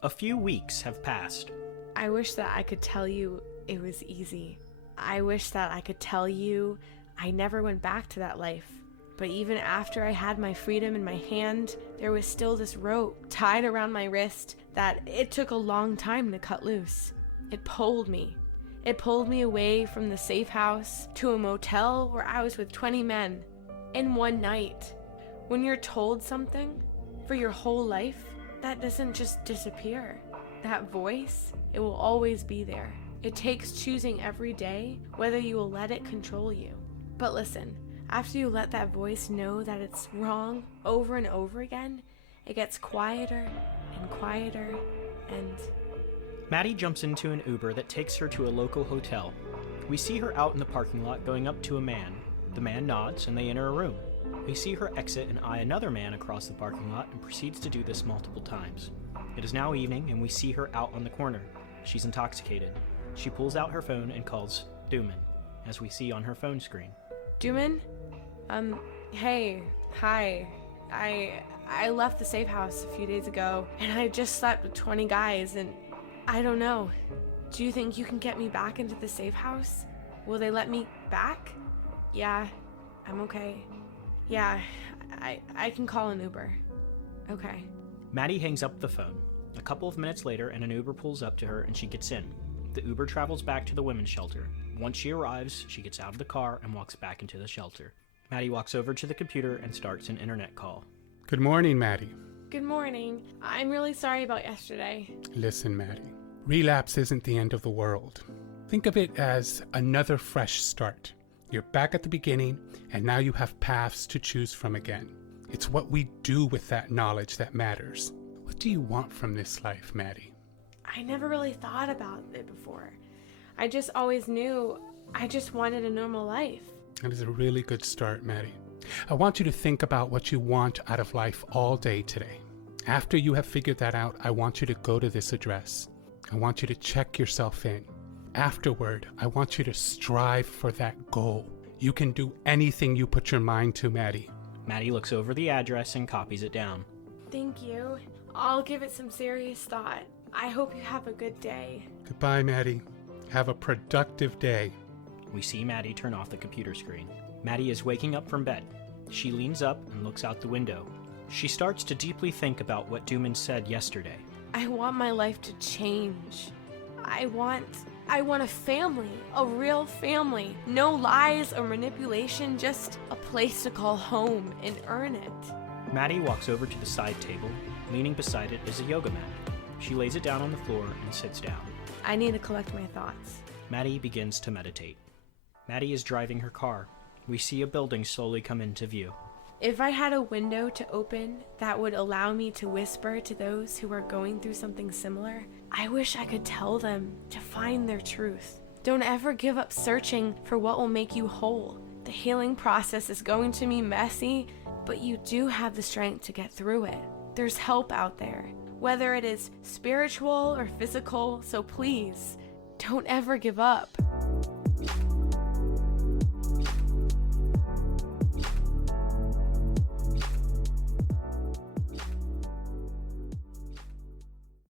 A few weeks have passed. I wish that I could tell you it was easy. I wish that I could tell you I never went back to that life. But even after I had my freedom in my hand, there was still this rope tied around my wrist that it took a long time to cut loose. It pulled me. It pulled me away from the safe house to a motel where I was with 20 men in one night. When you're told something for your whole life, that doesn't just disappear. That voice, it will always be there. It takes choosing every day whether you will let it control you. But listen, after you let that voice know that it's wrong over and over again, it gets quieter and quieter and... Maddie jumps into an Uber that takes her to a local hotel. We see her out in the parking lot going up to a man. The man nods and they enter a room. We see her exit and eye another man across the parking lot and proceeds to do this multiple times. It is now evening and we see her out on the corner. She's intoxicated. She pulls out her phone and calls Dooman, as we see on her phone screen. Dooman? Hey, hi. I left the safe house a few days ago and I just slept with 20 guys and I don't know. Do you think you can get me back into the safe house? Will they let me back? Yeah, I'm okay. Yeah, I can call an Uber. Okay. Maddie hangs up the phone. A couple of minutes later, and an Uber pulls up to her and she gets in. The Uber travels back to the women's shelter. Once she arrives, she gets out of the car and walks back into the shelter. Maddie walks over to the computer and starts an internet call. Good morning, Maddie. Good morning. I'm really sorry about yesterday. Listen, Maddie. Relapse isn't the end of the world. Think of it as another fresh start. You're back at the beginning, and now you have paths to choose from again. It's what we do with that knowledge that matters. What do you want from this life, Maddie? I never really thought about it before. I just always knew I just wanted a normal life. That is a really good start, Maddie. I want you to think about what you want out of life all day today. After you have figured that out, I want you to go to this address. I want you to check yourself in. Afterward, I want you to strive for that goal. You can do anything you put your mind to, Maddie. Maddie looks over the address and copies it down. Thank you. I'll give it some serious thought. I hope you have a good day. Goodbye, Maddie. Have a productive day. We see Maddie turn off the computer screen. Maddie is waking up from bed. She leans up and looks out the window. She starts to deeply think about what Dooman said yesterday. I want my life to change. I want a family, a real family. No lies or manipulation, just a place to call home and earn it. Maddie walks over to the side table. Leaning beside it is a yoga mat. She lays it down on the floor and sits down. I need to collect my thoughts. Maddie begins to meditate. Maddie is driving her car. We see a building slowly come into view. If I had a window to open that would allow me to whisper to those who are going through something similar, I wish I could tell them to find their truth. Don't ever give up searching for what will make you whole. The healing process is going to be messy, but you do have the strength to get through it. There's help out there, whether it is spiritual or physical, so please, don't ever give up.